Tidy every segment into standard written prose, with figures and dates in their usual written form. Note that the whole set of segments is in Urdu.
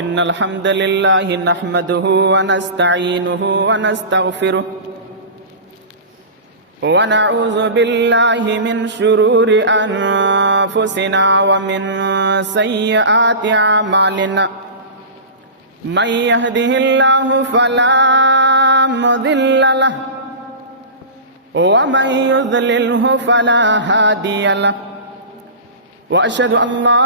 إن الحمد لله نحمده ونستعينه ونستغفره ونعوذ بالله من شرور أنفسنا ومن سيئات أعمالنا من يهده الله فلا مضل له ومن يضلله فلا هادي له وأشهد أن لا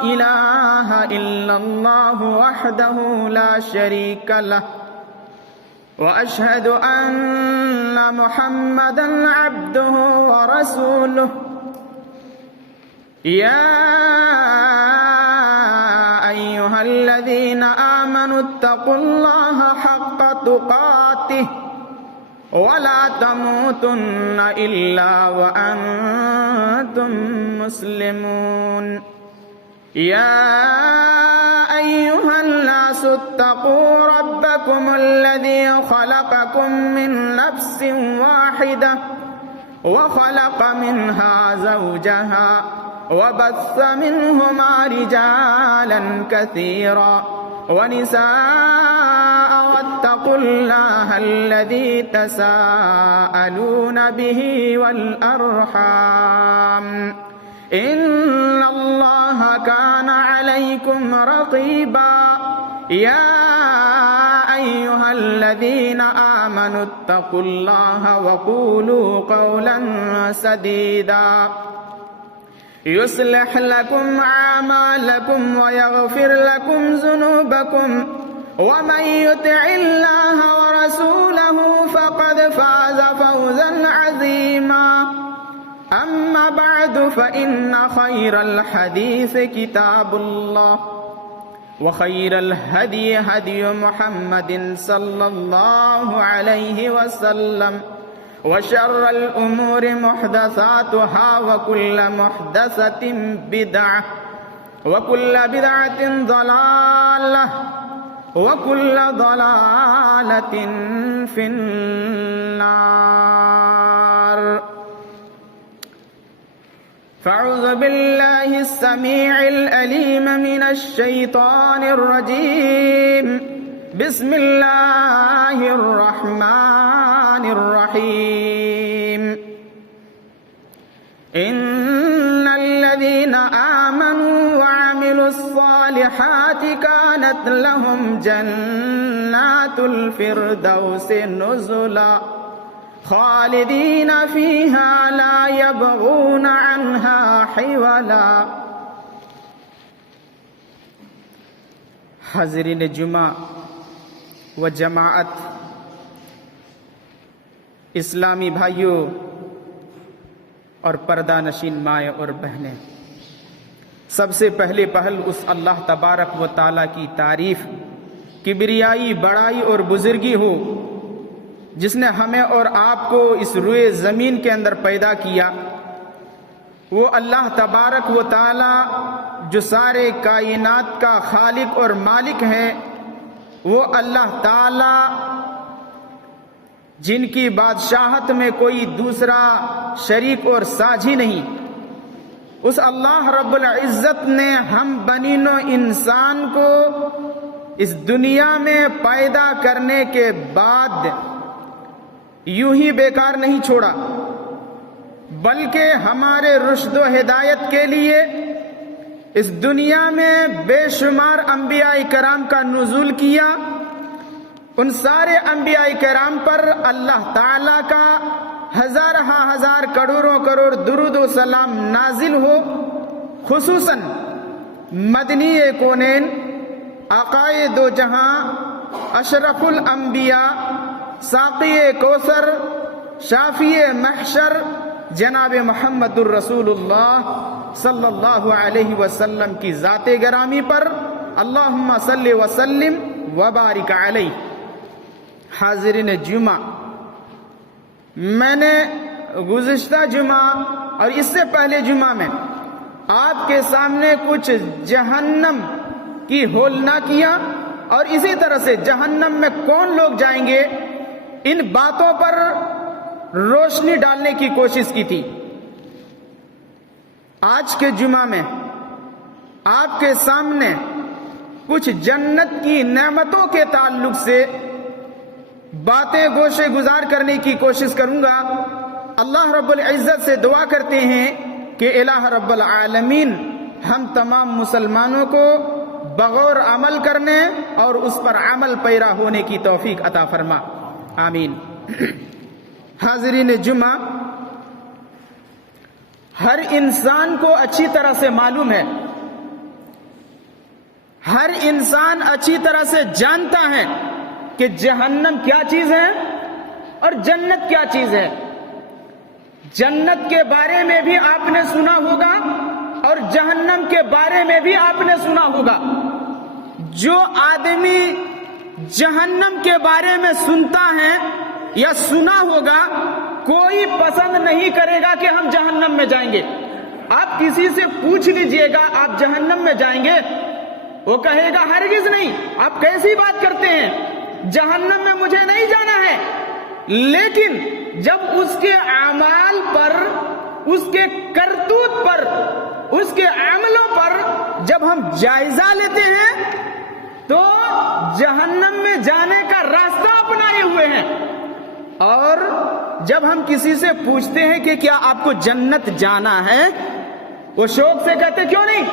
إله إلا الله وحده لا شريك له وأشهد أن محمدًا عبده ورسوله يا أيها الذين آمنوا اتقوا الله حق تقاته ولا تموتن إلا وأنتم مسلمون يا أيها الناس اتقوا ربكم الذي خلقكم من نفس واحدة وخلق منها زوجها وبث منهما رجالا كثيرا ونساء واتقوا الله الذي تساءلون به والأرحام إن الله كان عليكم رقيبا يا أيها الذين آمنوا اتقوا الله وقولوا قولا سديدا يصلح لكم أعمالكم ويغفر لكم ذنوبكم ومن يطع الله ورسوله فقد فاز فوزا عظيما أما بعد فإن خير الحديث كتاب الله وخير الهدي هدي محمد صلى الله عليه وسلم وشر الأمور محدثاتها وكل محدثة بدعة وكل بدعة ضلالة وكل ضلالة في النار فأعوذ بالله السميع العليم من الشيطان الرجيم بسم الله الرحمن الرحيم إن الذين آمنوا وعملوا الصالحات كانت لهم جنات الفردوس نزلا خالدين فيها لا يبغون عنها حولا. حاضرین جمعہ و جماعت، اسلامی بھائیوں اور پردہ نشین مائیں اور بہنیں، سب سے پہلے پہل اس اللہ تبارک و تعالیٰ کی تعریف، کبریائی، بڑائی اور بزرگی ہو جس نے ہمیں اور آپ کو اس روئے زمین کے اندر پیدا کیا. وہ اللہ تبارک و تعالی جو سارے کائنات کا خالق اور مالک ہے، وہ اللہ تعالی جن کی بادشاہت میں کوئی دوسرا شریک اور ساجھی نہیں، اس اللہ رب العزت نے ہم بنی نوع انسان کو اس دنیا میں پیدا کرنے کے بعد یوں ہی بیکار نہیں چھوڑا، بلکہ ہمارے رشد و ہدایت کے لیے اس دنیا میں بے شمار انبیاء کرام کا نزول کیا. ان سارے انبیاء کرام پر اللہ تعالی کا ہزارہ ہزار کروڑوں کروڑ درود و سلام نازل ہو. خصوصاً مدنی کونین، آقائے دو جہاں، اشرف الانبیاء، ساقی کوثر، شافی محشر جناب محمد الرسول اللہ صلی اللہ علیہ وسلم کی ذات گرامی پر اللہم صلی وسلم وبارک علیہ. حاضرین جمعہ، میں نے گزشتہ جمعہ اور اس سے پہلے جمعہ میں آپ کے سامنے کچھ جہنم کی ہولناکیاں اور اسی طرح سے جہنم میں کون لوگ جائیں گے ان باتوں پر روشنی ڈالنے کی کوشش کی تھی. آج کے جمعہ میں آپ کے سامنے کچھ جنت کی نعمتوں کے تعلق سے باتیں گوشے گزار کرنے کی کوشش کروں گا۔ اللہ رب العزت سے دعا کرتے ہیں کہ الہ رب العالمین ہم تمام مسلمانوں کو بغور عمل کرنے اور اس پر عمل پیرا ہونے کی توفیق عطا فرما، آمین۔ حاضرین جمعہ، ہر انسان کو اچھی طرح سے معلوم ہے، ہر انسان اچھی طرح سے جانتا ہے کہ جہنم کیا چیز ہے اور جنت کیا چیز ہے۔ جنت کے بارے میں بھی آپ نے سنا ہوگا اور جہنم کے بارے میں بھی آپ نے سنا ہوگا۔ جو آدمی جہنم کے بارے میں سنتا ہے یا سنا ہوگا، کوئی پسند نہیں کرے گا کہ ہم جہنم میں جائیں گے۔ آپ کسی سے پوچھ لیجئے گا آپ جہنم میں جائیں گے، وہ کہے گا ہرگز نہیں، آپ کیسی بات کرتے ہیں، جہنم میں مجھے نہیں جانا ہے۔ لیکن جب اس کے اعمال پر، اس کے کرتوت پر، اس کے عملوں پر جب ہم جائزہ لیتے ہیں تو جہنم میں جانے کا راستہ اپنائے ہوئے ہیں۔ اور جب ہم کسی سے پوچھتے ہیں کہ کیا آپ کو جنت جانا ہے، وہ شوق سے کہتے کیوں نہیں،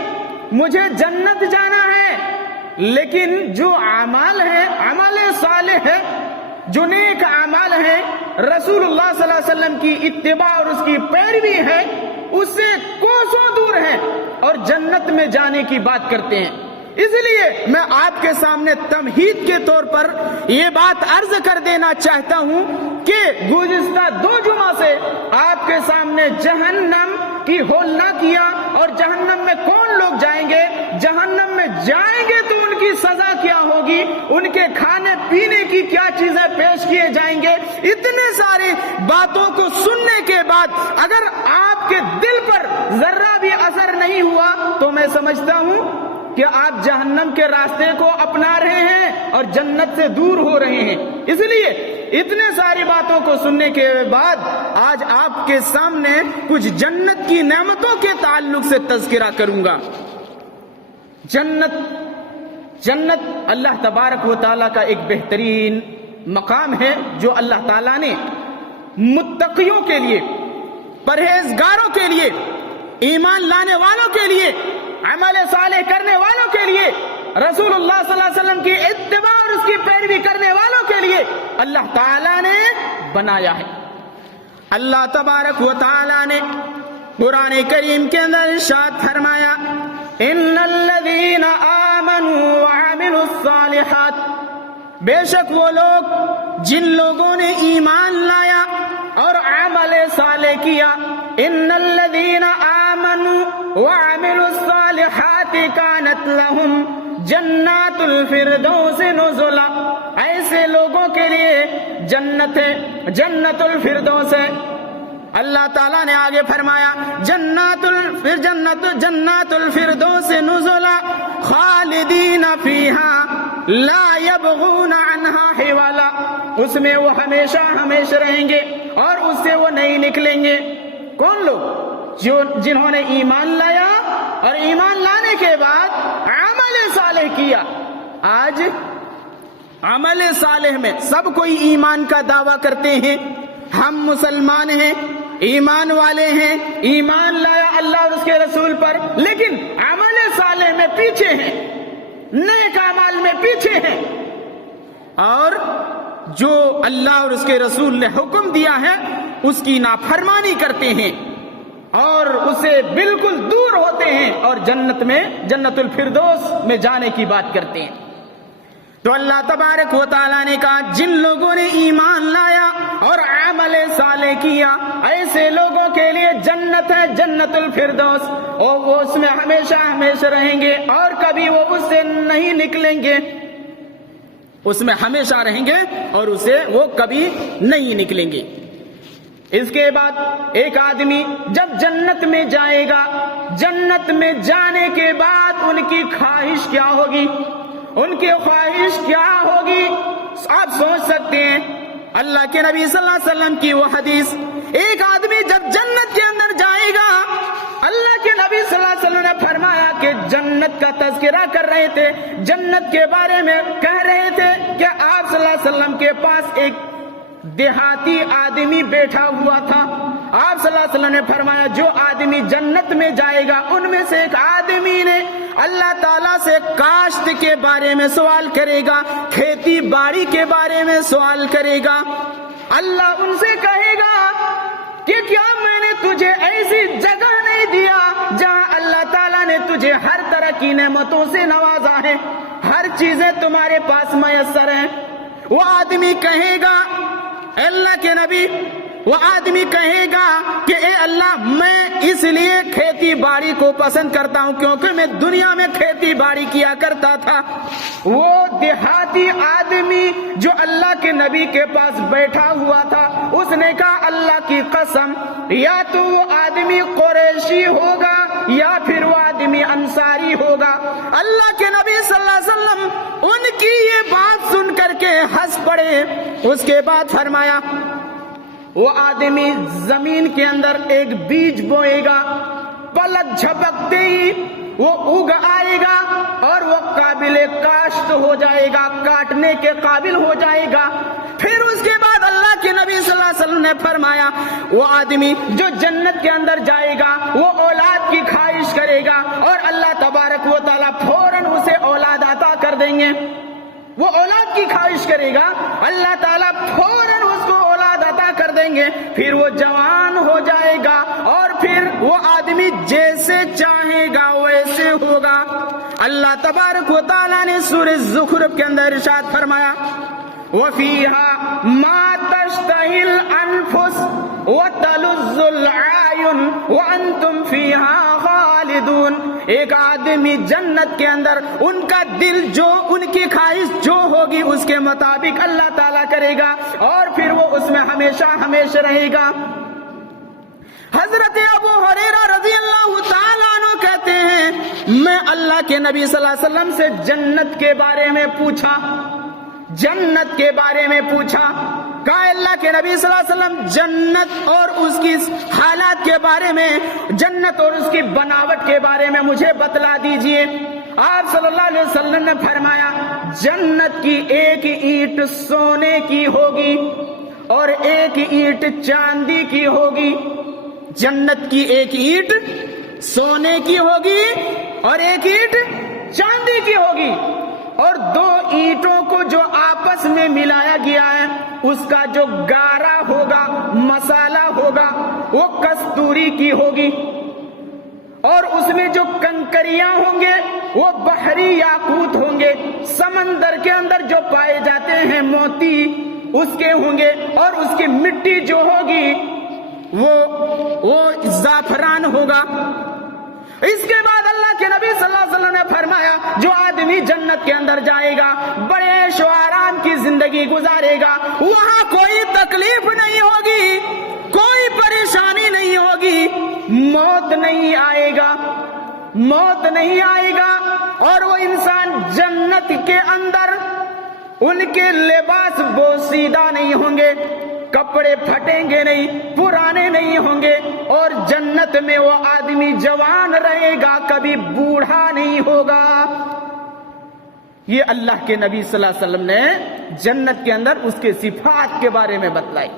مجھے جنت جانا ہے۔ لیکن جو اعمال ہیں، عمل صالح ہے، جو نیک اعمال ہیں، رسول اللہ صلی اللہ علیہ وسلم کی اتباع اور اس کی پیروی ہے، اس سے کوسوں دور ہیں اور جنت میں جانے کی بات کرتے ہیں۔ اس لیے میں آپ کے سامنے تمہید کے طور پر یہ بات عرض کر دینا چاہتا ہوں کہ گزشتہ 2 جمعہ سے آپ کے سامنے جہنم کی ہولنا کیا اور جہنم میں کون لوگ جائیں گے، جہنم میں جائیں گے تو ان کی سزا کیا ہوگی، ان کے کھانے پینے کی کیا چیزیں پیش کیے جائیں گے۔ اتنے سارے باتوں کو سننے کے بعد اگر آپ کے دل پر ذرہ بھی اثر نہیں ہوا تو میں سمجھتا ہوں کہ آپ جہنم کے راستے کو اپنا رہے ہیں اور جنت سے دور ہو رہے ہیں۔ اس لیے اتنے ساری باتوں کو سننے کے بعد آج آپ کے سامنے کچھ جنت کی نعمتوں کے تعلق سے تذکرہ کروں گا۔ جنت اللہ تبارک و تعالیٰ کا ایک بہترین مقام ہے جو اللہ تعالیٰ نے متقیوں کے لیے، پرہیزگاروں کے لیے، ایمان لانے والوں کے لیے، عمل صالح کرنے والوں کے لیے، رسول اللہ صلی اللہ علیہ وسلم کی اتباع اور اس کی پیروی کرنے والوں کے لیے اللہ تعالیٰ نے بنایا ہے۔ اللہ تبارک و تعالیٰ نے قرآن کریم کے اندر ارشاد فرمایا، ان الذین آمنوا وعملوا الصالحات، بے شک وہ لوگ جن لوگوں نے ایمان لایا اور عمل صالح کیا، ان الذین آمنوا وعملوا الصالحات كانت لهم جنات الفردوس نزلا، ایسے لوگوں کے لیے جنت ہے، جنت الفردوس ہے۔ اللہ تعالیٰ نے آگے فرمایا جنات الفردوس نزلا خالدین فیہا لا یبغون عنہا حولا، اس میں وہ ہمیشہ ہمیشہ رہیں گے اور اس سے وہ نہیں نکلیں گے۔ کون لوگ؟ جنہوں نے ایمان لایا اور ایمان لانے کے بعد عمل صالح کیا۔ آج عمل صالح میں سب کوئی ایمان کا دعویٰ کرتے ہیں، ہم مسلمان ہیں، ایمان والے ہیں، ایمان لایا اللہ اور اس کے رسول پر، لیکن عمل صالح میں پیچھے ہیں، نیک اعمال میں پیچھے ہیں، اور جو اللہ اور اس کے رسول نے حکم دیا ہے اس کی نافرمانی کرتے ہیں اور اسے بالکل دور ہوتے ہیں اور جنت میں، جنت الفردوس میں جانے کی بات کرتے ہیں۔ تو اللہ تبارک و تعالیٰ نے کہا جن لوگوں نے ایمان لایا اور عمل صالح کیا، ایسے لوگوں کے لیے جنت ہے، جنت الفردوس، اور وہ اس میں ہمیشہ ہمیشہ رہیں گے اور کبھی وہ اس سے نہیں نکلیں گے، اس میں ہمیشہ رہیں گے اور اسے وہ کبھی نہیں نکلیں گے۔ اس کے بعد ایک آدمی جب جنت میں جائے گا، جنت میں جانے کے بعد ان کی خواہش کیا ہوگی، ان کی خواہش کیا ہوگی آپ سوچ سکتے ہیں۔ اللہ کے نبی صلی اللہ علیہ وسلم کی وہ حدیث، ایک آدمی جب جنت کے اندر جائے گا، اللہ کے نبی صلی اللہ علیہ وسلم نے فرمایا کہ جنت کا تذکرہ کر رہے تھے، جنت کے بارے میں کہہ رہے تھے کہ آپ صلی اللہ علیہ وسلم کے پاس ایک دیہاتی آدمی بیٹھا ہوا تھا۔ آپ صلی اللہ علیہ وسلم نے فرمایا جو آدمی جنت میں جائے گا ان میں سے ایک آدمی نے اللہ تعالیٰ سے کاشت کے بارے میں سوال کرے گا، کھیتی باڑی کے بارے میں سوال کرے گا۔ اللہ ان سے کہے گا کہ کیا میں نے تجھے ایسی جگہ نہیں دیا جہاں اللہ تعالیٰ نے تجھے ہر طرح کی نعمتوں سے نوازا ہے، ہر چیزیں تمہارے پاس میسر ہیں؟ وہ آدمی کہے گا، اے اللہ کے نبی، وہ آدمی کہے گا کہ اے اللہ میں اس لیے کھیتی باڑی کو پسند کرتا ہوں کیونکہ میں دنیا میں کھیتی باڑی کیا کرتا تھا۔ وہ دیہاتی آدمی جو اللہ کے نبی کے پاس بیٹھا ہوا تھا اس نے کہا اللہ کی قسم یا تو وہ آدمی قریشی ہوگا یا پھر وہ آدمی انصاری ہوگا۔ اللہ کے نبی صلی اللہ علیہ وسلم ان کی یہ بات سن کر کے ہنس پڑے۔ اس کے بعد فرمایا وہ آدمی زمین کے اندر ایک بیج بوئے گا، پلک جھپکتے ہی وہ اگ آئے گا اور وہ قابل کاشت ہو جائے گا، کاٹنے کے قابل ہو جائے گا۔ پھر اس کے بعد اللہ کے نبی صلی اللہ علیہ وسلم نے فرمایا وہ آدمی جو جنت کے اندر جائے گا وہ اولاد کی خواہش کرے گا اور اللہ تبارک و تعالیٰ فوراً اسے اولاد عطا کر دیں گے۔ وہ اولاد کی خواہش کرے گا، اللہ تعالیٰ فوراً اس کو اولاد عطا کر دیں گے، پھر وہ جوان ہو جائے گا اور پھر وہ آدمی جیسے چاہے گا ویسے ہوگا۔ اللہ تبارک و تعالیٰ نے سورہ زخرف کے اندر ارشاد فرمایا وَفِيهَا مَا تَشْتَهِي الْأَنفُسُ وَتَلُذُّ الْأَعْيُنُ وَأَنْتُمْ فِيهَا خَالِدُونَ۔ ایک آدمی جنت کے اندر ان کا دل جو ان کی خواہش جو ہوگی اس کے مطابق اللہ تعالیٰ کرے گا اور پھر وہ اس میں ہمیشہ ہمیشہ رہے گا۔ حضرت ابو ہریرہ رضی اللہ تعالیٰ عنہ کہتے ہیں میں اللہ کے نبی صلی اللہ علیہ وسلم سے جنت کے بارے میں پوچھا، جنت کے بارے میں پوچھا، کہا اللہ کے نبی صلی اللہ علیہ وسلم جنت اور اس کی حالات کے بارے میں، جنت اور اس کی بناوٹ کے بارے میں مجھے بتلا دیجئے۔ آپ صلی اللہ علیہ وسلم نے فرمایا جنت کی ایک اینٹ سونے کی ہوگی اور ایک اینٹ چاندی کی ہوگی۔ جنت کی ایک اینٹ سونے کی ہوگی اور ایک اینٹ چاندی کی ہوگی، اور دو اینٹوں کو جو آپس میں ملایا گیا ہے اس کا جو گارا ہوگا، مسالہ ہوگا، وہ کستوری کی ہوگی، اور اس میں جو کنکریاں ہوں گے وہ بحری یاقوت ہوں گے، سمندر کے اندر جو پائے جاتے ہیں موتی اس کے ہوں گے، اور اس کی مٹی جو ہوگی وہ زعفران ہوگا۔ اس کے بعد اللہ کے نبی صلی اللہ علیہ وسلم نے فرمایا جو آدمی جنت کے اندر جائے گا بڑے عیش و آرام کی زندگی گزارے گا، وہاں کوئی تکلیف نہیں ہوگی، کوئی پریشانی نہیں ہوگی، موت نہیں آئے گا، موت نہیں آئے گا، اور وہ انسان جنت کے اندر ان کے لباس بوسیدہ نہیں ہوں گے، کپڑے پھٹیں گے نہیں، پرانے نہیں ہوں گے، اور جنت میں وہ آدمی جوان رہے گا، کبھی بوڑھا نہیں ہوگا۔ یہ اللہ کے نبی صلی اللہ علیہ وسلم نے جنت کے اندر اس کے صفات کے بارے میں بتلائی۔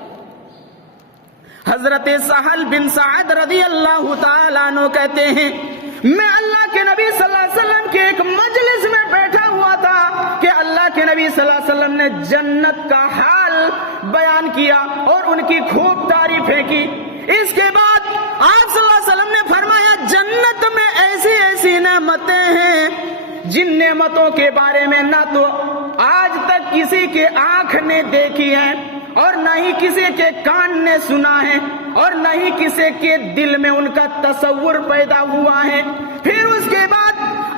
حضرت سہل بن سعد رضی اللہ تعالیٰ عنہ کہتے ہیں میں اللہ کے نبی صلی اللہ علیہ وسلم کے ایک مجلس میں بیٹھا ہوا تھا کہ اللہ کے نبی صلی اللہ علیہ وسلم نے جنت کا حال بیان کیا اور ان کی خوب تعریفیں کی۔ اس کے بعد آپ صلی اللہ علیہ وسلم نے فرمایا جنت میں ایسی ایسی نعمتیں ہیں جن نعمتوں کے بارے میں نہ تو آج تک کسی کے آنکھ نے دیکھی ہے اور نہ ہی کسی کے کان نے سنا ہے اور نہ ہی کسی کے دل میں ان کا تصور پیدا ہوا ہے۔ پھر اس کے بعد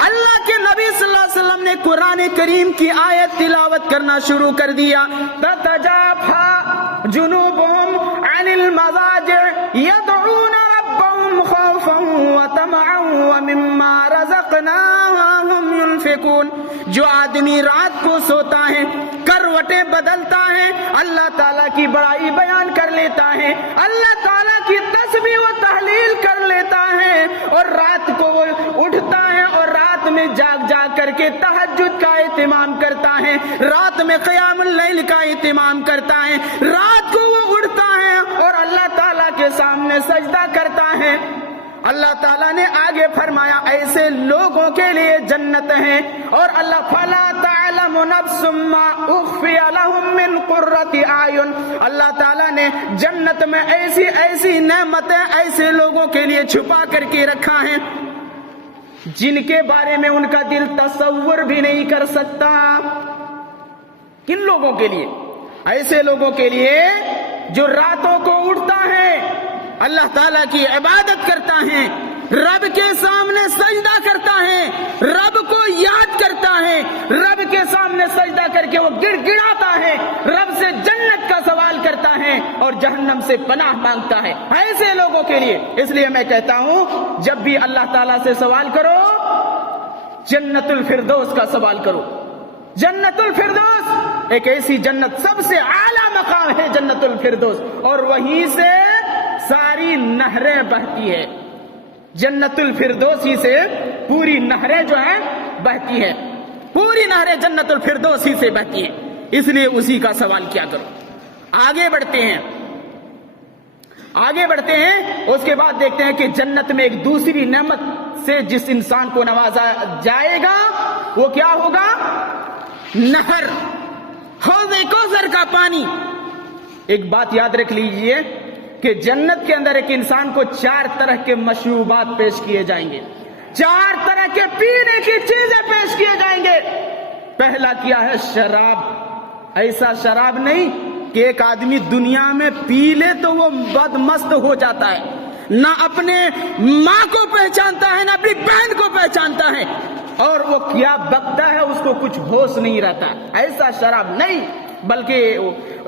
اللہ کے نبی صلی اللہ علیہ وسلم نے قرآن کریم کی آیت تلاوت کرنا شروع کر دیا تتجافى جنوبهم عن المضاجع يدعون ربهم خوفا وطمعا ومما رزقناهم ينفقون۔ ينفقون. جو آدمی رات کو سوتا ہے، کروٹیں بدلتا ہے، اللہ تعالیٰ کی بڑائی بیان کر لیتا ہے، اللہ تعالیٰ کی تسبیح و تحلیل کر لیتا ہے، اور رات کو وہ اٹھتا ہے اور رات میں جاگ جاگ کر کے تہجد کا اہتمام کرتا ہے، رات میں قیام اللیل کا اہتمام کرتا ہے، رات کو وہ اٹھتا ہے اور اللہ تعالیٰ کے سامنے سجدہ کرتا ہے. اللہ تعالیٰ نے آگے فرمایا ایسے لوگوں کے لیے جنت ہے. اور اللہ فلا تعلم نفس ما اخفی لهم من قرۃ اعین، اللہ تعالیٰ نے جنت میں ایسی ایسی نعمتیں ایسے لوگوں کے لیے چھپا کر کے رکھا ہے جن کے بارے میں ان کا دل تصور بھی نہیں کر سکتا. کن لوگوں کے لیے؟ ایسے لوگوں کے لیے جو راتوں کو اٹھتا ہے، اللہ تعالیٰ کی عبادت کرتا ہے، رب کے سامنے سجدہ کرتا ہے، رب کو یاد کرتا ہے، رب کے سامنے سجدہ کر کے وہ گڑ گڑاتا ہے، رب سے جنت کا سوال کرتا ہے اور جہنم سے پناہ مانگتا ہے. ایسے لوگوں کے لیے. اس لیے میں کہتا ہوں جب بھی اللہ تعالیٰ سے سوال کرو جنت الفردوس کا سوال کرو. جنت الفردوس ایک ایسی جنت، سب سے اعلیٰ مقام ہے جنت الفردوس، اور وہیں سے ساری نہریں بہتی ہے. جنت الفردوس ہی سے پوری نہریں جو ہیں بہتی ہیں، پوری نہریں جنت الفردوس ہی سے بہتی ہیں. اس لیے اسی کا سوال کیا کرو. آگے بڑھتے ہیں، آگے بڑھتے ہیں. اس کے بعد دیکھتے ہیں کہ جنت میں ایک دوسری نعمت سے جس انسان کو نوازا جائے گا وہ کیا ہوگا؟ نہر، حوض کوثر کا پانی. ایک بات یاد رکھ لیجئے کہ جنت کے اندر ایک انسان کو 4 طرح کے مشروبات پیش کیے جائیں گے، 4 طرح کے پینے کی چیزیں پیش کیے جائیں گے. پہلا کیا ہے؟ شراب. ایسا شراب نہیں کہ ایک آدمی دنیا میں پی لے تو وہ بدمست ہو جاتا ہے، نہ اپنے ماں کو پہچانتا ہے نہ اپنی بہن کو پہچانتا ہے، اور وہ کیا بکتا ہے اس کو کچھ ہوش نہیں رہتا. ایسا شراب نہیں، بلکہ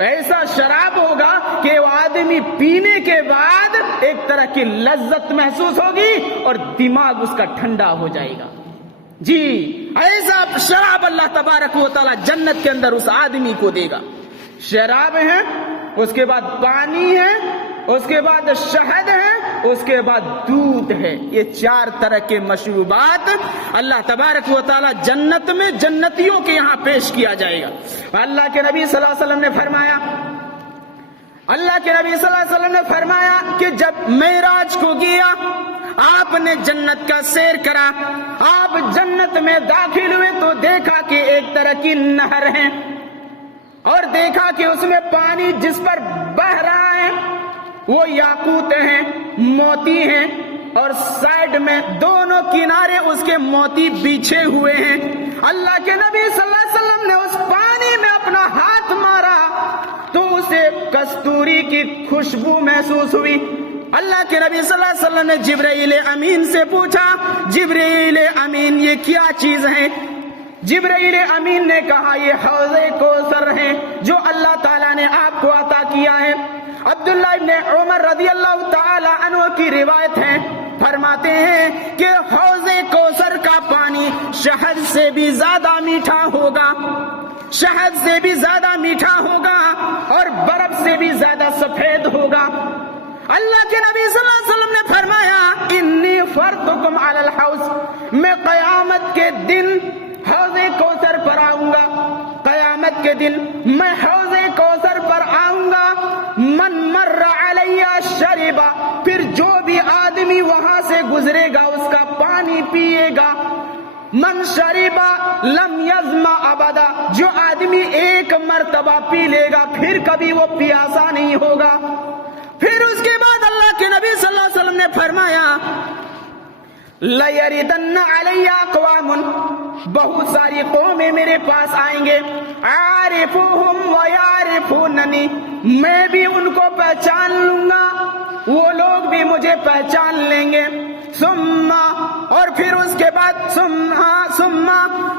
ایسا شراب ہوگا کہ وہ آدمی پینے کے بعد ایک طرح کی لذت محسوس ہوگی اور دماغ اس کا ٹھنڈا ہو جائے گا. جی ایسا شراب اللہ تبارک و تعالی جنت کے اندر اس آدمی کو دے گا. شراب ہے، اس کے بعد پانی ہے، اس کے بعد شہد ہے، اس کے بعد دودھ ہے. یہ 4 طرح کے مشروبات اللہ تبارک و تعالی جنت میں جنتیوں کے یہاں پیش کیا جائے گا. اللہ کے نبی صلی اللہ علیہ وسلم نے فرمایا، اللہ کے نبی صلی اللہ علیہ وسلم نے فرمایا کہ جب معراج کو گیا آپ نے جنت کا سیر کرا، آپ جنت میں داخل ہوئے تو دیکھا کہ ایک طرح کی نہر ہے، اور دیکھا کہ اس میں پانی جس پر بہ رہا ہے وہ یاقوت ہیں، موتی ہیں، اور سائڈ میں دونوں کنارے اس کے موتی بچھے ہوئے ہیں. اللہ کے نبی صلی اللہ علیہ وسلم نے اس پانی میں اپنا ہاتھ مارا تو اسے کستوری کی خوشبو محسوس ہوئی. اللہ کے نبی صلی اللہ علیہ وسلم نے جبرائیل امین سے پوچھا، جبرائیل امین یہ کیا چیز ہے؟ جبرائیل امین نے کہا یہ حوض کوثر ہے جو اللہ تعالیٰ نے آپ کو عطا کیا ہے. عبداللہ ابن عمر رضی اللہ تعالی عنہ کی روایت ہے، فرماتے ہیں کہ حوض کوثر کا پانی شہد سے بھی زیادہ میٹھا ہوگا، شہد سے بھی زیادہ میٹھا ہوگا، اور برف سے بھی زیادہ سفید ہوگا. اللہ کے نبی صلی اللہ علیہ وسلم نے فرمایا انی فرضکم علی الحوض، میں قیامت کے دن حوض کوثر پر آؤں گا، قیامت کے دن میں حوض کوثر پر آؤں گا. من مر علیہ شربا، پھر جو بھی آدمی وہاں سے گزرے گا اس کا پانی پیے گا. من شربا لم یظمأ ابدا، جو آدمی ایک مرتبہ پی لے گا پھر کبھی وہ پیاسا نہیں ہوگا. پھر اس کے بعد اللہ کے نبی صلی اللہ علیہ وسلم نے فرمایا لَيَرِدَنَّ عَلَيَّ أَقْوَامٌ، بہت ساری قومیں میرے پاس آئیں گے، عَارِفُهُمْ وَيَعْرِفُونَنِي، میں بھی ان کو پہچان لوں گا، وہ لوگ بھی مجھے پہچان لیں گے. ثم، اور پھر اس کے بعد ثم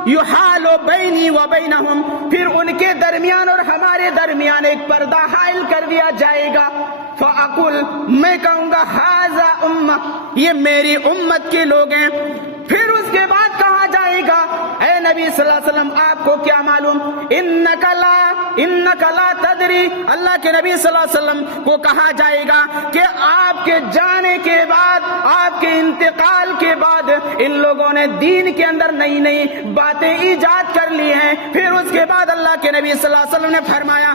یحال بینی و بینہم، پھر ان کے درمیان اور ہمارے درمیان ایک پردہ حائل کر دیا جائے گا. فاقول، میں کہوں گا ھذا امہ، یہ میری امت کے لوگ ہیں. پھر اس کے بعد کہا جائے گا اے نبی صلی اللہ علیہ وسلم آپ کو کیا معلوم؟ انک لا تدری، اللہ کے نبی صلی اللہ علیہ وسلم کو کہا جائے گا کہ آپ کے جانے کے بعد، آپ کے انتقال کے بعد ان لوگوں نے دین کے اندر نئی نئی باتیں ایجاد کر لی ہیں۔ پھر اس کے بعد اللہ کے نبی صلی اللہ علیہ وسلم نے فرمایا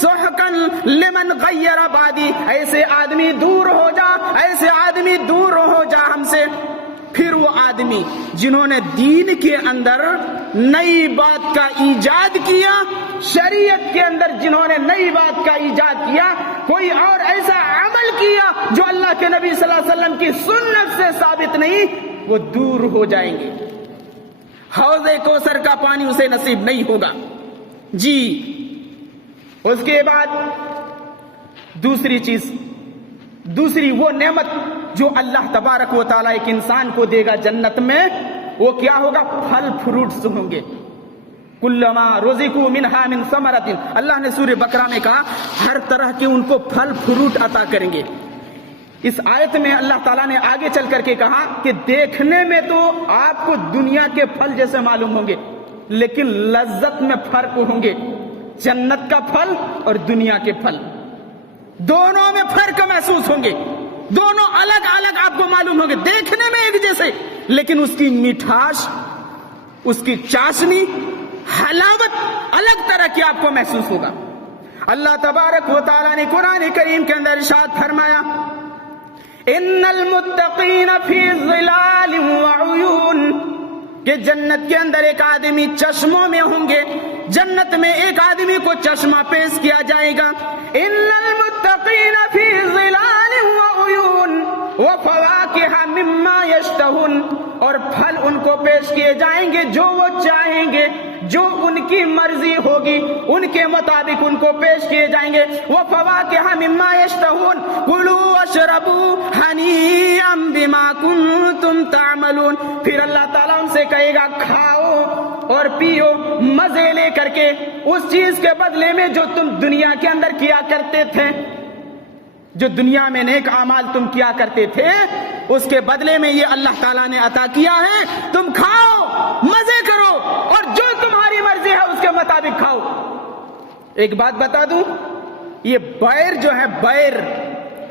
سحقن لمن غیر بعدی، ایسے آدمی دور ہو جا، ایسے آدمی دور ہو جا ہم سے۔ پھر وہ آدمی جنہوں نے دین کے اندر نئی بات کا ایجاد کیا، شریعت کے اندر جنہوں نے نئی بات کا ایجاد کیا، کوئی اور ایسا عمل کیا جو اللہ کے نبی صلی اللہ علیہ وسلم کی سنت سے ثابت نہیں، وہ دور ہو جائیں گے، حوض کوثر کا پانی اسے نصیب نہیں ہوگا۔ جی اس کے بعد دوسری وہ نعمت جو اللہ تبارک و تعالیٰ ایک انسان کو دے گا جنت میں، وہ کیا ہوگا؟ پھل فروٹس ہوں گے۔ کلما رزقوا منہا من ثمرۃ، اللہ نے سورہ بقرہ میں کہا ہر طرح کے ان کو پھل فروٹ عطا کریں گے۔ اس آیت میں اللہ تعالیٰ نے آگے چل کر کے کہا کہ دیکھنے میں تو آپ کو دنیا کے پھل جیسے معلوم ہوں گے، لیکن لذت میں فرق ہوں گے۔ جنت کا پھل اور دنیا کے پھل دونوں میں فرق محسوس ہوں گے، دونوں الگ الگ آپ کو معلوم ہوں گے، دیکھنے میں ایک جیسے، لیکن اس کی مٹھاس، اس کی چاشنی، حلاوت الگ طرح کی آپ کو محسوس ہوگا۔ اللہ تبارک و تعالیٰ نے قرآن کریم کے اندر ارشاد فرمایا ان المتقین فی ظلال وعیون، کہ جنت کے اندر ایک آدمی چشموں میں ہوں گے، جنت میں ایک آدمی کو چشمہ پیش کیا جائے گا۔ ان المتقین فی ظلال وعیون وفواکہ مما یشتہون، اور پھل ان کو پیش کیے جائیں گے جو وہ چاہیں گے، جو ان کی مرضی ہوگی ان کے مطابق ان کو پیش کیے جائیں گے۔ وفواکہ مما یشتہون کلوا واشربوا ہنیئا بما کنتم تعملون، پھر اللہ تعالیٰ ان سے کہے گا کھاؤ اور پیو مزے لے کر کے اس چیز کے بدلے میں جو تم دنیا کے اندر کیا کرتے تھے، جو دنیا میں نیک اعمال تم کیا کرتے تھے، اس کے بدلے میں یہ اللہ تعالیٰ نے عطا کیا ہے، تم کھاؤ مزے کرو اور جو تمہاری مرضی ہے اس کے مطابق کھاؤ۔ ایک بات بتا دوں، یہ بیر جو ہے، بیر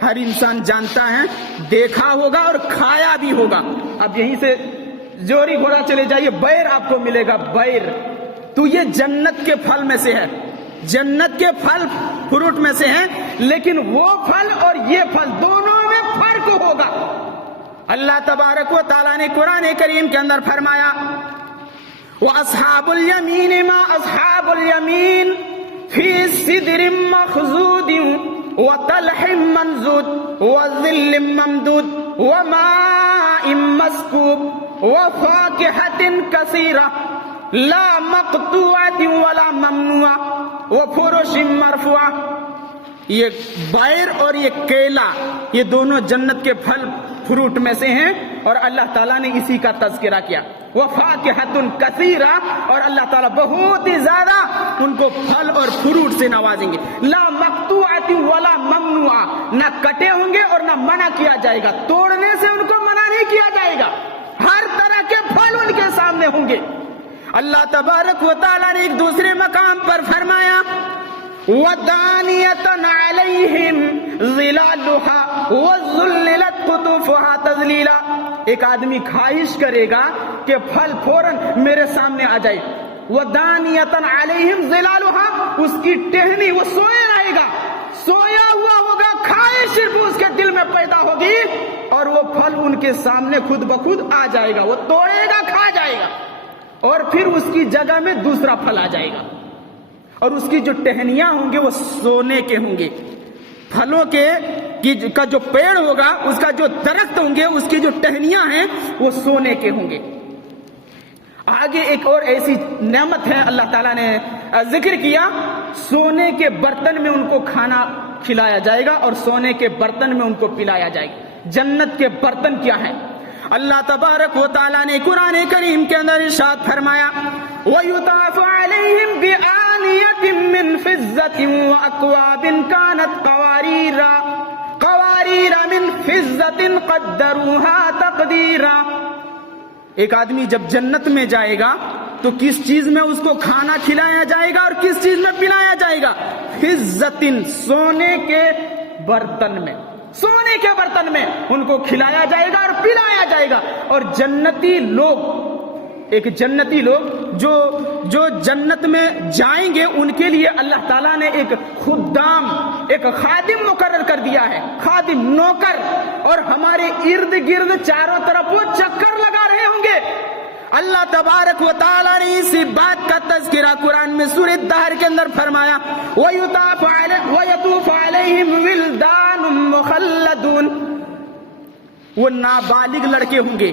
ہر انسان جانتا ہے، دیکھا ہوگا اور کھایا بھی ہوگا۔ اب یہیں سے جوری گھوڑا چلے جائیے، بیر آپ کو ملے گا، بیر۔ تو یہ جنت کے پھل میں سے ہے، جنت کے پھل فروٹ میں سے ہیں، لیکن وہ پھل اور یہ پھل دونوں میں فرق ہوگا۔ اللہ تبارک و تعالیٰ نے قرآن کریم کے اندر فرمایا وَأَصْحَابُ الْيَمِينِ مَا أَصْحَابُ الْيَمِينِ فِي سِدْرٍ مَّخْضُودٍ وَطَلْحٍ مَّنضُودٍ وَظِلٍّ مَّمْدُودٍ وَمَاءٍ مَّسْكُوبٍ وَفَاكِهَةٍ كَثِيرَةٍ لَا مَقْطُوعَةٍ وَلَا مَمْنُوعَةٍ وَفُرُشٍ مَّرْفُوعَةٍ۔ یہ بیر اور یہ کیلا، یہ دونوں جنت کے پھل فروٹ میں سے ہیں، اور اللہ تعالیٰ نے اسی کا تذکرہ کیا۔ وَفَاكِهَةٌ كَثِيرَةٌ، اور اللہ تعالیٰ بہت ہی زیادہ ان کو پھل اور فروٹ سے نوازیں گے۔ لَا مَقْطُوعَةٍ وَلَا مَمْنُوعَةٍ، نہ کٹے ہوں گے اور نہ منع کیا جائے گا، توڑنے سے ان کو منع نہیں کیا جائے گا، ہر طرح کے پھل ان کے سامنے ہوں گے۔ اللہ تبارک و تعالیٰ نے ایک دوسرے مقام پر فرمایا وَدَانِيَةً عَلَيْهِمْ ظِلَالُهَا وَذُلِّلَتْ قُطُوفُهَا تَذْلِيلًا، ایک آدمی خواہش کرے گا کہ پھل فوراً میرے سامنے آ جائے۔ وَدَانِيَةً عَلَيْهِمْ ظِلَالُهَا، اس کی ٹہنی، وہ سوئے رہے گا، سویا ہوا ہوگا، خواہش صرف اس کے دل میں پیدا ہوگی اور وہ پھل ان کے سامنے خود بخود آ جائے گا، وہ توڑے گا، کھا جائے گا، اور پھر اس کی جگہ میں دوسرا پھل آ جائے گا، اور اس کی جو ٹہنیاں ہوں گے وہ سونے کے ہوں گے۔ پھلوں کا جو پیڑ ہوگا، اس کا جو درخت ہوں گے، اس کی جو ٹہنیاں ہیں وہ سونے کے ہوں گے۔ آگے ایک اور ایسی نعمت ہے اللہ تعالیٰ نے ذکر کیا، سونے کے برتن میں ان کو کھانا کھلایا جائے گا اور سونے کے برتن میں ان کو پلایا جائے گا۔ جنت کے برتن کیا ہیں؟ اللہ تبارک و تعالیٰ نے قرآن کریم کے اندر ارشاد فرمایا وَيُطَافُ عَلَيْهِمْ بِآنِيَةٍ مِّن فِضَّةٍ وَأَكْوَابٍ كَانَتْ قَوَارِيرَ مِن فِضَّةٍ قَدَّرُوهَا تَقْدِيرًا۔ ایک آدمی جب جنت میں جائے گا تو کس چیز میں اس کو کھانا کھلایا جائے گا اور کس چیز میں پلایا جائے گا؟ فضتن، سونے کے برتن میں، سونے کے برتن میں ان کو کھلایا جائے گا اور پلایا جائے گا۔ اور جنتی لوگ، ایک جنتی لوگ جو جنت میں جائیں گے، ان کے لیے اللہ تعالیٰ نے ایک خدام، ایک خادم مقرر کر دیا ہے، خادم، نوکر، اور ہمارے ارد گرد چاروں طرف وہ چکر لگا رہے ہوں گے۔ اللہ تبارک و تعالیٰ نے اسی بات کا تذکرہ قرآن میں سورہ دہر کے اندر فرمایا، وَيَطُوفُ عَلَيْهِمْ وِلْدَانٌ مُخَلَّدُونَ، وہ نابالغ لڑکے ہوں گے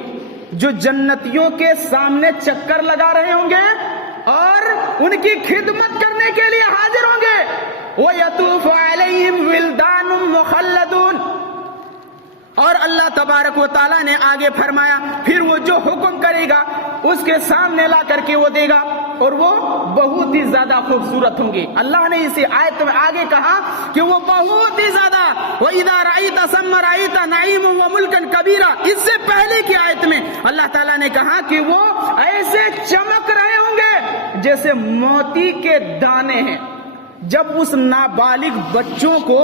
جو جنتیوں کے سامنے چکر لگا رہے ہوں گے اور ان کی خدمت کرنے کے لیے حاضر ہوں گے۔ وَيَطُوفُ عَلَيْهِمْ وِلْدَانٌ مُخَلَّدُونَ، اور اللہ تبارک و تعالیٰ نے آگے فرمایا، پھر وہ جو حکم کرے گا اس کے سامنے لا کر کے وہ دے گا، اور وہ بہت ہی زیادہ خوبصورت ہوں گے۔ اللہ نے اسی آیت میں آگے کہا کہ وہ بہت ہی زیادہ، وَإِذَا رَأَيْتَ ثَمَّ رَأَيْتَ نَعِيمًا وَمُلْكًا كَبِيرًا، اس سے پہلے کی آیت میں اللہ تعالیٰ نے کہا کہ وہ ایسے چمک رہے ہوں گے جیسے موتی کے دانے ہیں۔ جب اس نابالغ بچوں کو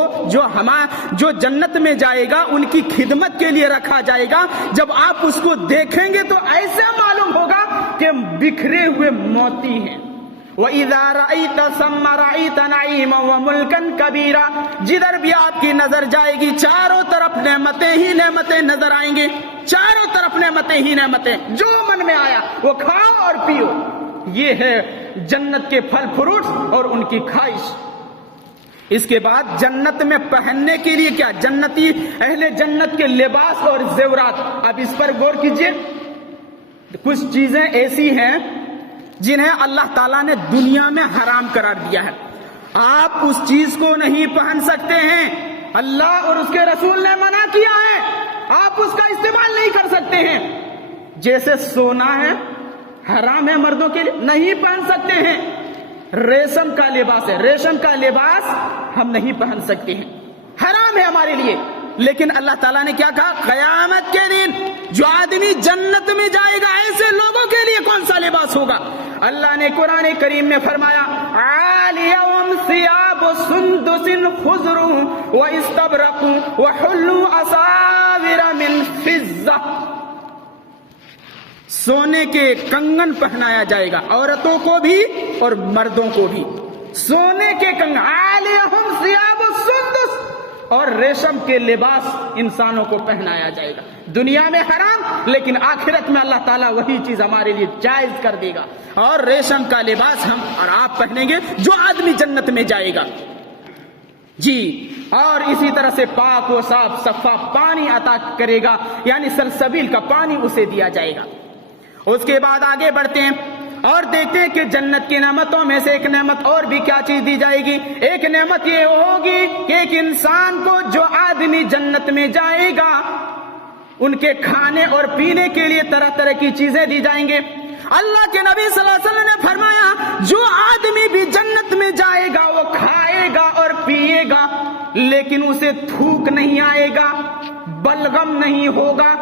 جو جنت میں جائے گا ان کی خدمت کے لیے رکھا جائے گا، جب آپ اس کو دیکھیں گے تو ایسے معلوم ہوگا کہ بکھرے ہوئے موتی ہیں۔ وَإِذَا رَأَيْتَ ثَمَّ رَأَيْتَ نَعِيمًا وَمُلْكًا كَبِيرًا، جدھر بھی آپ کی نظر جائے گی چاروں طرف نعمتیں ہی نعمتیں نظر آئیں گے، چاروں طرف نعمتیں ہی نعمتیں، جو من میں آیا وہ کھاؤ اور پیو۔ یہ ہے جنت کے پھل فروٹس اور ان کی خواہش۔ اس کے بعد جنت میں پہننے کے لیے کیا، جنتی اہل جنت کے لباس اور زیورات، اب اس پر غور کیجئے۔ کچھ چیزیں ایسی ہیں جنہیں اللہ تعالیٰ نے دنیا میں حرام قرار دیا ہے، آپ اس چیز کو نہیں پہن سکتے ہیں، اللہ اور اس کے رسول نے منع کیا ہے، آپ اس کا استعمال نہیں کر سکتے ہیں۔ جیسے سونا ہے، حرام ہے مردوں کے لیے، نہیں پہن سکتے ہیں۔ ریشم کا لباس ہے، ریشم کا لباس ہم نہیں پہن سکتے ہیں، حرام ہے ہمارے لیے۔ لیکن اللہ تعالیٰ نے کیا کہا، قیامت کے دن جو آدمی جنت میں جائے گا ایسے لوگوں کے لیے کون سا لباس ہوگا؟ اللہ نے قرآن کریم میں فرمایا، عالیہم ثیاب سندس خضر واستبرق وحلوا اساور من فضہ، سونے کے کنگن پہنایا جائے گا عورتوں کو بھی اور مردوں کو بھی، سونے کے کنگن، عالیہم ثیاب سندس، اور ریشم کے لباس انسانوں کو پہنایا جائے گا۔ دنیا میں حرام، لیکن آخرت میں اللہ تعالیٰ وہی چیز ہمارے لیے جائز کر دے گا، اور ریشم کا لباس ہم اور آپ پہنیں گے جو آدمی جنت میں جائے گا جی۔ اور اسی طرح سے پاک و صاف صفا پانی عطا کرے گا، یعنی سلسبیل کا پانی اسے دیا جائے گا۔ اس کے بعد آگے بڑھتے ہیں اور دیکھتے ہیں کہ جنت کی نعمتوں میں سے ایک نعمت اور بھی کیا چیز دی جائے گی۔ ایک نعمت یہ ہوگی کہ ایک انسان کو، جو آدمی جنت میں جائے گا، ان کے کھانے اور پینے کے لیے طرح طرح کی چیزیں دی جائیں گے۔ اللہ کے نبی صلی اللہ علیہ وسلم نے فرمایا، جو آدمی بھی جنت میں جائے گا وہ کھائے گا اور پیے گا، لیکن اسے تھوک نہیں آئے گا، بلغم نہیں ہوگا،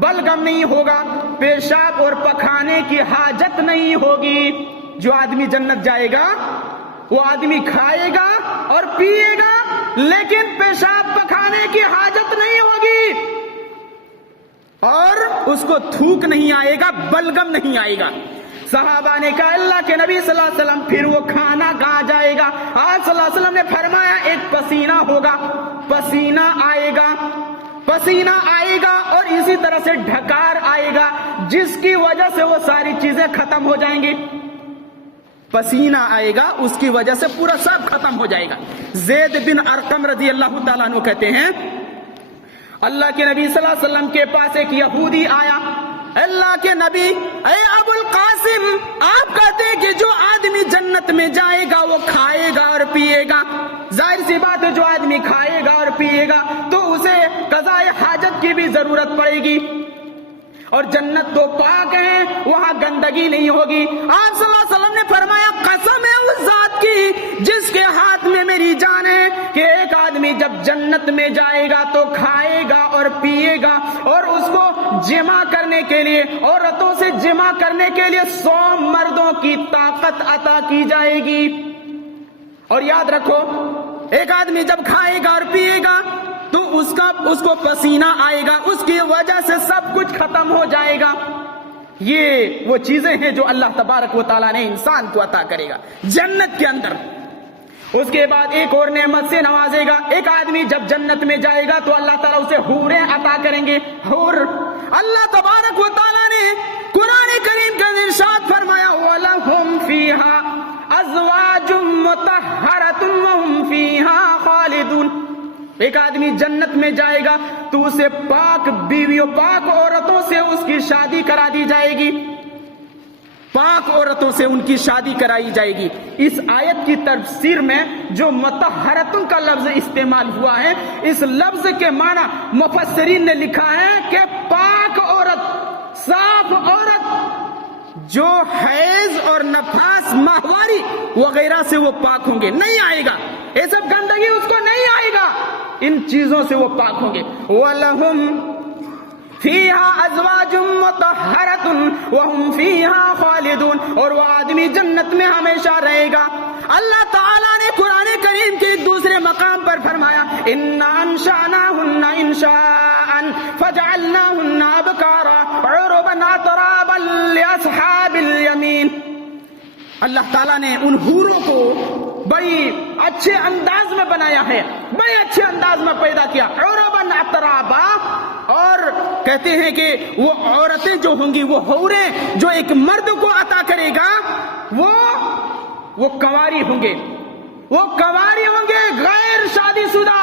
بلغم نہیں ہوگا، پیشاب اور پخانے کی حاجت نہیں ہوگی۔ جو آدمی جنت جائے گا وہ آدمی کھائے گا اور پیے گا، لیکن پیشاب پخانے کی حاجت نہیں ہوگی، اور اس کو تھوک نہیں آئے گا، بلغم نہیں آئے گا۔ صحابہ نے کہا، اللہ کے نبی صلی اللہ علیہ وسلم پھر وہ کھانا کہاں جائے گا؟ آج صلی اللہ علیہ وسلم نے فرمایا، ایک پسینہ ہوگا، پسینہ آئے گا، پسینہ آئے گا، اور اسی طرح سے ڈھکار آئے گا، جس کی وجہ سے وہ ساری چیزیں ختم ہو جائیں گی۔ پسینہ آئے گا، اس کی وجہ سے پورا سب ختم ہو جائے گا۔ زید بن ارقم رضی اللہ تعالیٰ عنہ کہتے ہیں، اللہ کے نبی صلی اللہ علیہ وسلم کے پاس ایک یہودی آیا، اللہ کے نبی، اے ابو القاسم، آپ کہتے ہیں کہ جو آدمی جنت میں جائے گا وہ کھائے گا اور پیے گا، ظاہر سی بات ہے جو آدمی کھائے گا اور پیے گا تو اسے قضاء حاجت کی بھی ضرورت پڑے گی، اور جنت تو پاک ہے، وہاں گندگی نہیں ہوگی۔ آپ صلی اللہ علیہ وسلم نے فرمایا، قسم ہے اس ذات کی جس کے ہاتھ میں میری جان ہے، کہ ایک آدمی جب جنت میں جائے گا تو کھائے گا اور پیے گا، اور اس کو جمع کرنے کے لیے، عورتوں سے جمع کرنے کے لیے 100 مردوں کی طاقت عطا کی جائے گی۔ اور یاد رکھو، ایک آدمی جب کھائے گا اور پیے گا تو اس کو پسینہ آئے گا، اس کی وجہ سے سب کچھ ختم ہو جائے گا۔ یہ وہ چیزیں ہیں جو اللہ تبارک و تعالیٰ نے انسان کو عطا کرے گا جنت کے اندر۔ اس کے بعد ایک اور نعمت سے نوازے گا۔ ایک آدمی جب جنت میں جائے گا تو اللہ تعالیٰ اسے حوریں عطا کریں گے۔ حور، اللہ تبارک و تعالیٰ نے قرآن کریم کا ارشاد فرمایا وَلَهُمْ فِيهَا أَزْوَاجٌ مُطَهَّرَةٌ وَهُمْ فِيهَا خَالِدُونَ۔ ایک آدمی جنت میں جائے گا تو اسے پاک بیویوں، پاک عورتوں سے اس کی شادی کرا دی جائے گی، پاک عورتوں سے ان کی شادی کرائی جائے گی۔ اس آیت کی تفسیر میں جو مطہرتن کا لفظ استعمال ہوا ہے، اس لفظ کے معنی مفسرین نے لکھا ہے کہ پاک عورت، صاف عورت، جو حیض اور نفاس، ماہواری وغیرہ سے وہ پاک ہوں گے، نہیں آئے گا، یہ سب گندگی اس کو نہیں آئے گا، ان چیزوں سے وہ پاک ہوں گے۔ وَلَهُمْ فِيهَا أَزْوَاجٌ مُطَهَّرَةٌ وَهُمْ فِيهَا خَالِدُونَ، اور وہ آدمی جنت میں ہمیشہ رہے گا۔ اللہ تعالیٰ نے قرآن کریم کے دوسرے مقام پر فرمایا إِنَّا أَنشَأْنَاهُنَّ إِنشَاءً فَجَعَلْنَاهُنَّ أَبْكَارًا عُرُبًا أَتْرَابًا لِأَصْحَابِ الْيَمِينِ۔ اللہ تعالیٰ نے ان حوروں کو بڑی اچھے انداز میں بنایا ہے، بڑے اچھے انداز میں پیدا کیا، عرباً اترابا، اور کہتے ہیں کہ وہ عورتیں جو ہوں گی، وہ حوریں جو ایک مرد کو عطا کرے گا، وہ کنواری ہوں گے، وہ کنواری ہوں گے، غیر شادی شدہ،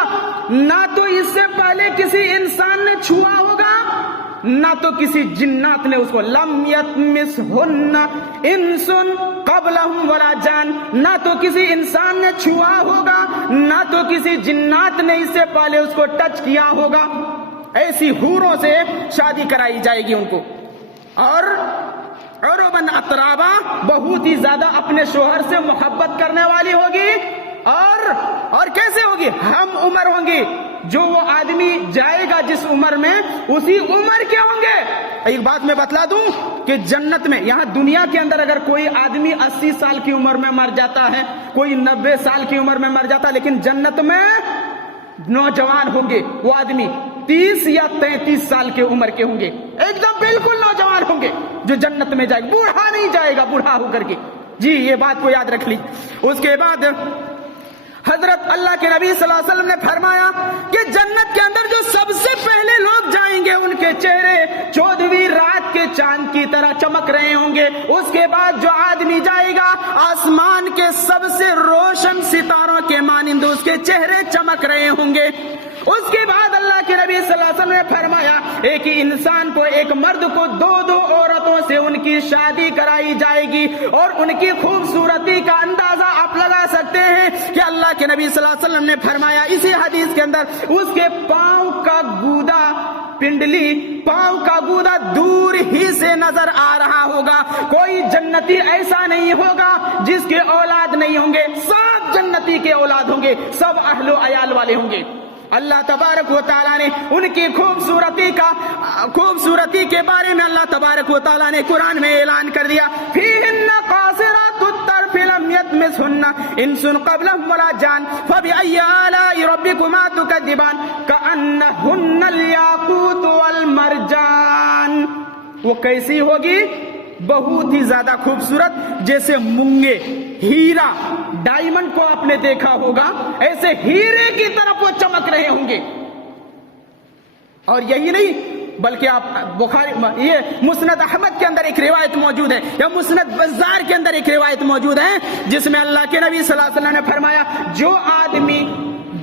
نہ تو اس سے پہلے کسی انسان نے چھوا ہوگا، نہ تو کسی جنات نے اس کو، لم یطمثہن انس قبلہم ولا جان، نہ تو کسی انسان نے چھوا ہوگا، نہ تو کسی جنات نے اس سے پہلے اس کو ٹچ کیا ہوگا۔ ایسی حوروں سے شادی کرائی جائے گی ان کو، اور عرباً اترابا، بہت ہی زیادہ اپنے شوہر سے محبت کرنے والی ہوگی، اور کیسے ہوگی؟ ہم عمر ہوں گی، جو وہ آدمی جائے گا جس عمر میں، اسی عمر کے ہوں گے۔ ایک بات میں بتلا دوں کہ جنت میں، یہاں دنیا کے اندر اگر کوئی آدمی 80 سال کی عمر میں مر جاتا ہے، کوئی 90 سال کی عمر میں مر جاتا ہے، لیکن جنت میں نوجوان ہوں گے، وہ آدمی 30 یا 33 سال کے عمر کے ہوں گے، ایک دم بالکل نوجوان ہوں گے جو جنت میں جائے گا، بوڑھا نہیں جائے گا، بوڑھا ہو کر کے۔ جی یہ بات کو یاد رکھ لی۔ اس کے بعد حضرت اللہ کے نبی صلی اللہ علیہ وسلم نے فرمایا کہ جنت کے اندر جو سب سے پہلے لوگ جائیں گے، ان کے چہرے 14ویں رات کے چاند کی طرح چمک رہے ہوں گے۔ اس کے بعد جو آدمی جائے گا، آسمان کے سب سے روشن ستاروں کے مانند اس کے چہرے چمک رہے ہوں گے۔ اس کے بعد اللہ کے نبی صلی اللہ علیہ وسلم نے فرمایا ایک انسان کو، ایک مرد کو 2 عورتوں سے ان کی شادی کرائی جائے گی، اور ان کی خوبصورتی کا اندازہ آپ لگا سکتے ہیں کہ اللہ کے نبی صلی اللہ علیہ وسلم نے فرمایا اسی حدیث کے اندر، اس کے پاؤں کا گودا، پنڈلی، پاؤں کا گودا دور ہی سے نظر آ رہا ہوگا۔ کوئی جنتی ایسا نہیں ہوگا جس کے اولاد نہیں ہوں گے، سب جنتی کے اولاد ہوں گے، سب اہل و عیال والے ہوں گے۔ اللہ تبارک و تعالیٰ نے ان کی خوبصورتی کے بارے میں اللہ تبارک و تعالیٰ نے قرآن میں اعلان کر دیا فیہن قاصرات الطرف لم یطمثہن انس قبلہم ولا جان فبأی آلاء ربکما تکذبان کأنہن الیاقوت والمرجان۔ وہ کیسی ہوگی؟ بہت ہی زیادہ خوبصورت، جیسے مونگے، ہیرا، ڈائمنڈ کو آپ نے دیکھا ہوگا، ایسے ہیرے کی طرف وہ چمک رہے ہوں گے۔ اور یہی نہیں بلکہ آپ بخاری، یہ مسند احمد کے اندر ایک روایت موجود ہے، یا مسند بزار کے اندر ایک روایت موجود ہے، جس میں اللہ کے نبی صلی اللہ علیہ وسلم نے فرمایا جو آدمی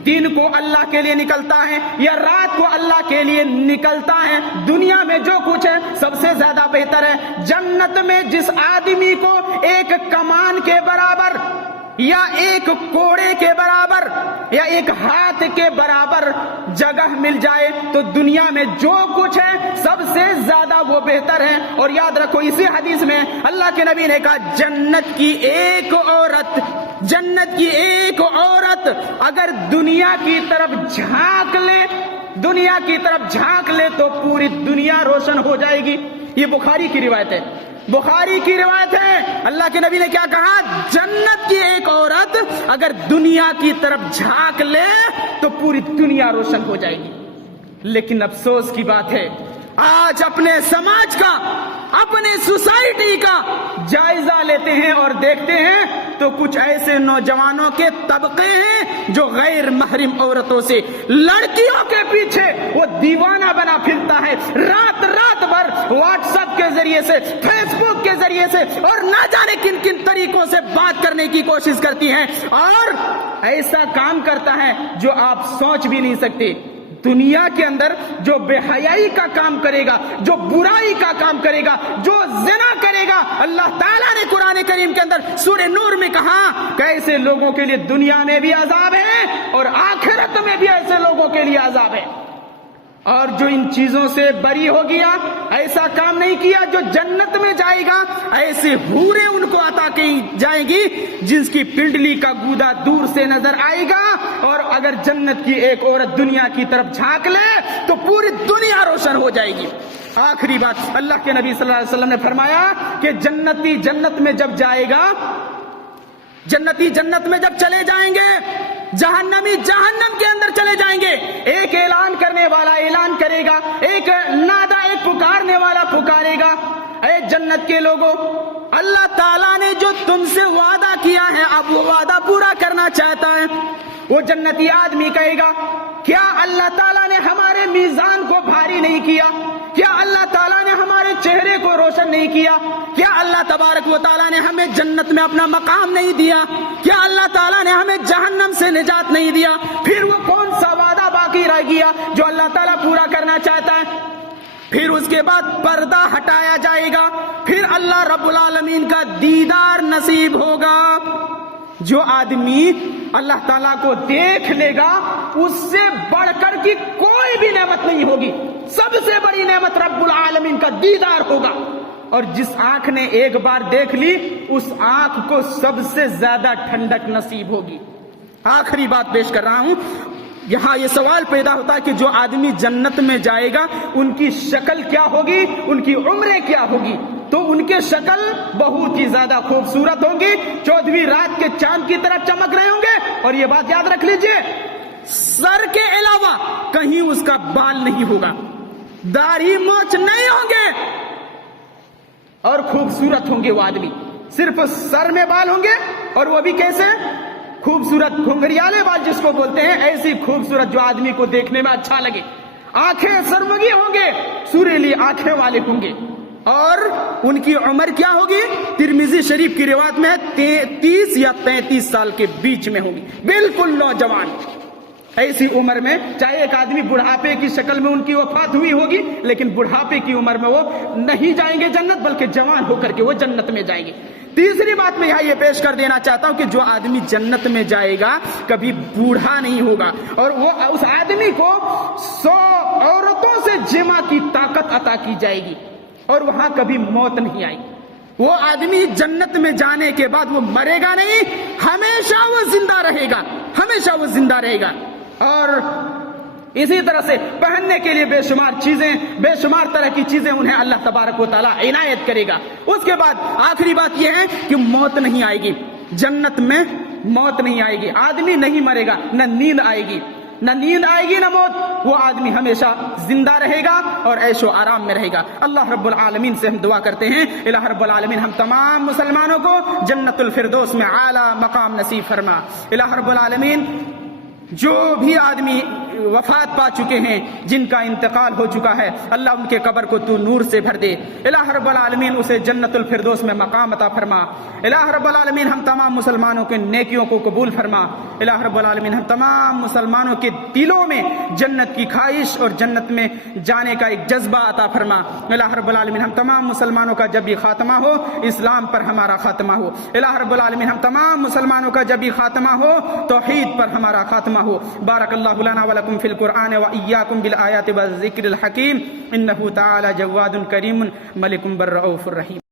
دن کو اللہ کے لیے نکلتا ہے یا رات کو اللہ کے لیے نکلتا ہے، دنیا میں جو کچھ ہے سب سے زیادہ بہتر ہے۔ جنت میں جس آدمی کو ایک کمان کے برابر یا ایک کوڑے کے برابر یا ایک ہاتھ کے برابر جگہ مل جائے تو دنیا میں جو کچھ ہے سب سے زیادہ وہ بہتر ہے۔ اور یاد رکھو اسی حدیث میں اللہ کے نبی نے کہا جنت کی ایک عورت اگر دنیا کی طرف جھانک لے دنیا کی طرف جھانک لے تو پوری دنیا روشن ہو جائے گی. یہ بخاری کی روایت ہے. بخاری کی روایت ہے. اللہ کے نبی نے کیا کہا؟ جنت کی ایک عورت اگر دنیا کی طرف جھانک لے تو پوری دنیا روشن ہو جائے گی. لیکن افسوس کی بات ہے آج اپنے سماج کا, اپنے سوسائٹی کا جائزہ لیتے ہیں اور دیکھتے ہیں تو کچھ ایسے نوجوانوں کے طبقے ہیں جو غیر محرم عورتوں سے, لڑکیوں کے پیچھے وہ دیوانہ بنا پھرتا ہے. رات رات بھر واٹس ایپ کے ذریعے سے, فیس بک کے ذریعے سے اور نہ جانے کن کن طریقوں سے بات کرنے کی کوشش کرتی ہیں, اور ایسا کام کرتا ہے جو آپ سوچ بھی نہیں سکتے. دنیا کے اندر جو بے حیائی کا کام کرے گا, جو برائی کا کام کرے گا, جو زنا کرے گا, اللہ تعالیٰ نے قرآن کریم کے اندر سورہ نور میں کہا کہ ایسے لوگوں کے لیے دنیا میں بھی عذاب ہے اور آخرت میں بھی ایسے لوگوں کے لیے عذاب ہے. اور جو ان چیزوں سے بری ہو گیا, ایسا کام نہیں کیا, جو جنت میں جائے گا, ایسے حوریں ان کو عطا کی جائیں گی جس کی پنڈلی کا گودا دور سے نظر آئے گا. اور اگر جنت کی ایک عورت دنیا کی طرف جھانک لے تو پوری دنیا روشن ہو جائے گی. آخری بات, اللہ کے نبی صلی اللہ علیہ وسلم نے فرمایا کہ جنتی جنت میں جب جائے گا, جنتی جنت میں جب چلے جائیں گے, جہنمی جہنم کے اندر چلے جائیں گے, ایک اعلان کرنے والا اعلان کرے گا, ایک نادا, ایک پکارنے والا پکارے گا, اے جنت کے لوگوں, اللہ تعالیٰ نے جو تم سے وعدہ کیا ہے اب وہ وعدہ پورا کرنا چاہتا ہے. وہ جنتی آدمی کہے گا, کیا اللہ تعالیٰ نے ہمارے میزان کو بھاری نہیں کیا؟ کیا اللہ تعالیٰ نے ہمارے چہرے کو روشن نہیں کیا؟ کیا اللہ تبارک و تعالیٰ نے ہمیں جنت میں اپنا مقام نہیں دیا؟ کیا اللہ تعالیٰ نے ہمیں جہنم سے نجات نہیں دیا؟ پھر وہ کون سا وعدہ باقی رہ گیا جو اللہ تعالیٰ پورا کرنا چاہتا ہے؟ پھر اس کے بعد پردہ ہٹایا جائے گا, پھر اللہ رب العالمین کا دیدار نصیب ہوگا. جو آدمی اللہ تعالیٰ کو دیکھ لے گا اس سے بڑھ کر کی کوئی بھی نعمت نہیں ہوگی. سب سے بڑی نعمت رب العالمین کا دیدار ہوگا. اور جس آنکھ نے ایک بار دیکھ لی اس آنکھ کو سب سے زیادہ ٹھنڈک نصیب ہوگی. آخری بات پیش کر رہا ہوں. یہاں یہ سوال پیدا ہوتا ہے کہ جو آدمی جنت میں جائے گا ان کی شکل کیا ہوگی, ان کی عمریں کیا ہوگی؟ تو ان کے شکل بہت ہی زیادہ خوبصورت ہوں گی, 14ویں رات کے چاند کی طرح چمک رہے ہوں گے. اور یہ بات یاد رکھ لیجئے, سر کے علاوہ کہیں اس کا بال نہیں ہوگا, داڑھی موچ نہیں ہوں گے, اور خوبصورت ہوں گے وہ آدمی. صرف سر میں بال ہوں گے, اور وہ بھی کیسے خوبصورت گھنگریالے بال جس کو بولتے ہیں, ایسی خوبصورت جو آدمی کو دیکھنے میں اچھا لگے. آنکھیں سرمگی ہوں گے, سریلی آنکھیں والے ہوں گے. اور ان کی عمر کیا ہوگی؟ ترمذی شریف کی روایت میں 30 یا 35 سال کے بیچ میں ہوگی, بالکل نوجوان. ایسی عمر میں چاہے ایک آدمی بڑھاپے کی شکل میں ان کی وفات ہوئی ہوگی, لیکن بڑھاپے کی عمر میں وہ نہیں جائیں گے جنت, بلکہ جوان ہو کر کے وہ جنت میں جائیں گے. تیسری بات میں یہاں یہ پیش کر دینا چاہتا ہوں کہ جو آدمی جنت میں جائے گا کبھی بوڑھا نہیں ہوگا, اور وہ اس آدمی کو 100 عورتوں سے جمع کی طاقت عطا کی جائے گی, اور وہاں کبھی موت نہیں آئے گی. وہ آدمی جنت میں جانے کے بعد وہ مرے گا نہیں, ہمیشہ وہ زندہ رہے گا, ہمیشہ وہ زندہ رہے گا. اور اسی طرح سے پہننے کے لیے بے شمار چیزیں, بے شمار طرح کی چیزیں انہیں اللہ تبارک و تعالیٰ عنایت کرے گا. اس کے بعد آخری بات یہ ہے کہ موت نہیں آئے گی. جنت میں موت نہیں آئے گی, آدمی نہیں مرے گا, نہ نیند آئے گی, نہ نیند آئے گی نہ موت. وہ آدمی ہمیشہ زندہ رہے گا اور عیش و آرام میں رہے گا. اللہ رب العالمین سے ہم دعا کرتے ہیں, الہ رب العالمین ہم تمام مسلمانوں کو جنت الفردوس میں اعلیٰ مقام نصیب فرما. الہ رب العالمین جو بھی آدمی وفات پا چکے ہیں, جن کا انتقال ہو چکا ہے, اللہ ان کے قبر کو تو نور سے بھر دے. الہ رب العالمین اسے جنت الفردوس میں مقام عطا فرما. الہ رب العالمین ہم تمام مسلمانوں کے نیکیوں کو قبول فرما. الہ رب العالمین ہم تمام مسلمانوں کے دلوں میں جنت کی خواہش اور جنت میں جانے کا ایک جذبہ عطا فرما. الہ رب العالمین ہم تمام مسلمانوں کا جب بھی خاتمہ ہو اسلام پر ہمارا خاتمہ ہو. الہ رب العالمین ہم تمام مسلمانوں کا جب بھی خاتمہ ہو توحید پر ہمارا خاتمہ ہو. بارک اللہ لنا ولکم فی القرآن وإیاکم بالآیات والذکر الحکیم انہ تعالی جواد کریم ملک بر رؤوف الرحیم.